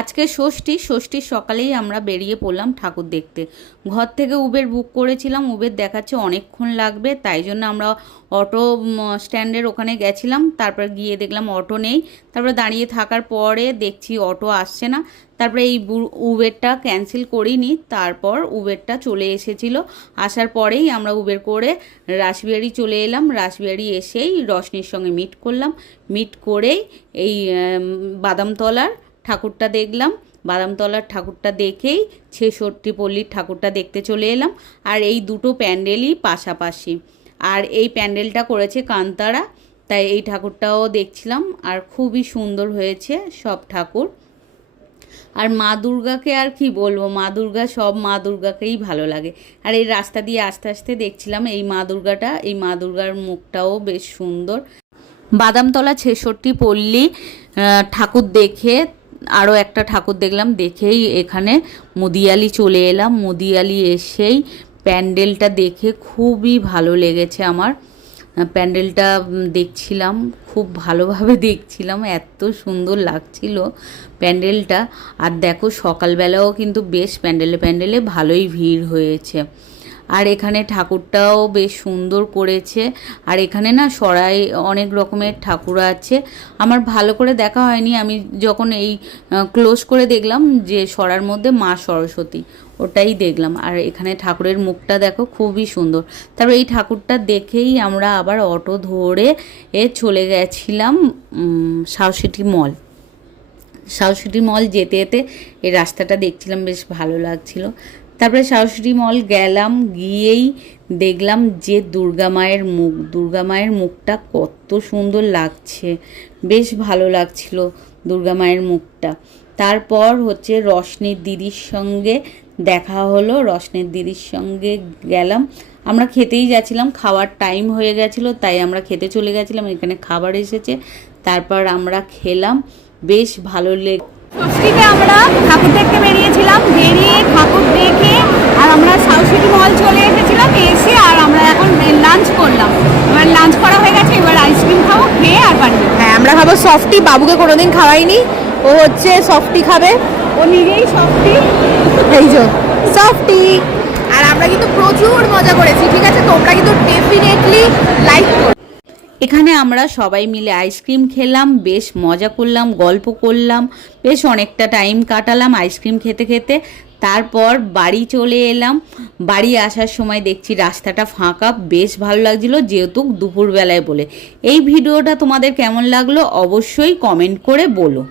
আজকে ষষ্ঠীর সকালেই আমরা বেরিয়ে পড়লাম ঠাকুর দেখতে। ঘর থেকে উবের বুক করেছিলাম, উবের দেখাচ্ছে অনেকক্ষণ লাগবে, তাই জন্য আমরা অটো স্ট্যান্ডের ওখানে গেছিলাম। তারপর গিয়ে দেখলাম অটো নেই, তারপরে দাঁড়িয়ে থাকার পরে দেখছি অটো আসছে না। তারপরে এই উবেরটা ক্যান্সেল করিনি, তারপর উবেরটা চলে এসেছিল। আসার পরেই আমরা উবের করে রাসবিহারি চলে এলাম। রাসবিহারি এসেই রশনির সঙ্গে মিট করলাম, মিট করেই এই বাদামতলার ঠাকুরটা দেখলাম। বাদামতলার ঠাকুরটা দেখেই ছেষট্টি পল্লীর ঠাকুরটা দেখতে চলে এলাম। আর এই দুটো প্যান্ডেলই পাশাপাশি, আর এই প্যান্ডেলটা করেছে কান্তারা, তাই এই ঠাকুরটাও দেখছিলাম। আর খুবই সুন্দর হয়েছে সব ঠাকুর। আর মা দুর্গাকে আর কি বলবো, মা দুর্গা, সব মা দুর্গাকেই ভালো লাগে। আর এই রাস্তা দিয়ে আস্তে আস্তে দেখছিলাম এই মা দুর্গাটা, এই মা দুর্গার মুখটাও বেশ সুন্দর। বাদামতলা ছেষট্টি পল্লী ঠাকুর দেখে আরও একটা ঠাকুর দেখলাম, দেখেই এখানে মুদিয়ালি চলে এলাম। মুদিয়ালি এসেই প্যান্ডেলটা দেখে খুবই ভালো লেগেছে আমার। প্যান্ডেলটা দেখছিলাম, খুব ভালোভাবে দেখছিলাম, এত সুন্দর লাগছিল প্যান্ডেলটা। আর দেখো সকালবেলাও কিন্তু বেশ প্যান্ডেলে ভালোই ভিড় হয়েছে। আর এখানে ঠাকুরটাও বেশ সুন্দর করেছে। আর এখানে না সরাই অনেক রকমের ঠাকুর আছে, আমার ভালো করে দেখা হয়নি। আমি যখন এই ক্লোজ করে দেখলাম যে সরার মধ্যে মা সরস্বতী, ওটাই দেখলাম। আর এখানে ঠাকুরের মুখটা দেখো খুবই সুন্দর। তারপর এই ঠাকুরটা দেখেই আমরা আবার অটো ধরে চলে গেছিলাম সাউথ মল। সাউথ মল যেতে যেতে এই রাস্তাটা দেখছিলাম, বেশ ভালো লাগছিল। তারপরে সাউথ মল গেলাম, গিয়েই দেখলাম যে দুর্গা মায়ের মুখটা কত সুন্দর লাগছে, বেশ ভালো লাগছিল দুর্গা মায়ের মুখটা। তারপর হচ্ছে রশনির দিদির সঙ্গে দেখা হলো, রশনির দিদির সঙ্গে গেলাম। আমরা খেতেই যাচ্ছিলাম, খাওয়ার টাইম হয়ে গেছিলো, তাই আমরা খেতে চলে গেছিলাম। এখানে খাবার এসেছে, তারপর আমরা খেলাম, বেশ ভালো ষষ্ঠীতে আমরা ঠাকুর দেখতে বেরিয়েছিলাম, বেরিয়ে ঠাকুর দেখে আর আমরা সাউথ সিটি মল চলে এসেছিলাম। এসে আর আমরা এখন লাঞ্চ করলাম। এবার লাঞ্চ করা হয়ে গেছে, এবার আইসক্রিম খাবো, খেয়ে আর বাড়ি। হ্যাঁ, আমরা খাবো সফটি। বাবুকে কোনোদিন খাওয়াইনি, ও হচ্ছে সফটি খাবে, ও নিজেই সফটি, এই যে সফটি। আর আমরা কিন্তু প্রচুর মজা করেছি, ঠিক আছে? তোমরা কিন্তু ডেফিনেটলি লাইক করো। এখানে আমরা সবাই মিলে আইসক্রিম খেলাম, বেশ মজা করলাম, গল্প করলাম, বেশ অনেকটা টাইম কাটালাম আইসক্রিম খেতে খেতে। তারপর বাড়ি চলে এলাম। বাড়ি আসার সময় দেখছি রাস্তাটা ফাঁকা, বেশ ভালো লাগছিল, যেহেতু দুপুরবেলায় বলে। এই ভিডিওটা তোমাদের কেমন লাগলো অবশ্যই কমেন্ট করে বলো।